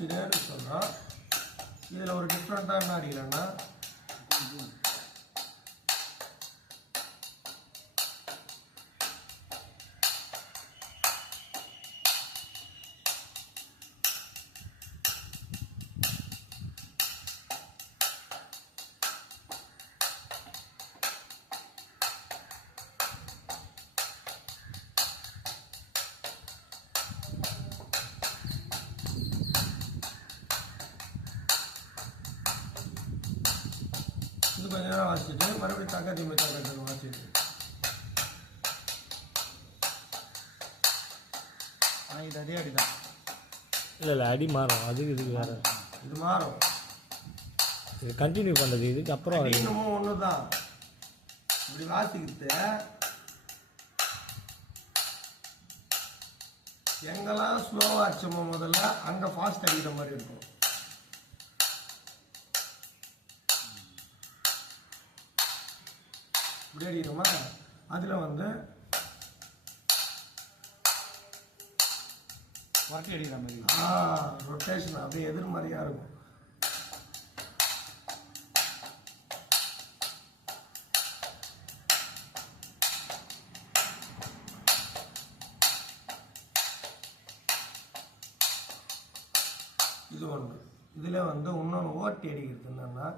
வாசினேன்னு சொன்னால் இதில் ஒரு டிஃப்ரெண்ட்டாக என்ன அடிக்கலைன்னா இது கொஞ்ச நேரம் வாசிச்சுட்டு மறுபடியும் தக்காத்தி தக்காத்தி வாசிட்டு இது அதே அடிதான். இல்லை அடி மாறும். அது இதுக்கு வேறு இது மாறும். இது கண்டினியூ பண்ணுறது. இதுக்கு அப்புறம் இன்னமும் ஒன்று தான். இப்படி வாசிக்கிட்டு எங்கெல்லாம் ஸ்லோவாக அடிச்சோமோ முதல்ல அங்கே ஃபாஸ்ட் அடிக்கிற மாதிரி இருக்கும். இப்படி அடிக்கிறோமா அதில் வந்து வரட்டி அடிக்கிற மாதிரி ரொட்டேஷன் அப்படியே எதிர்மறையாக இருக்கும். இது ஒன்று. இதில் வந்து இன்னொன்று ஓட்டி அடிக்கிறது என்னன்னா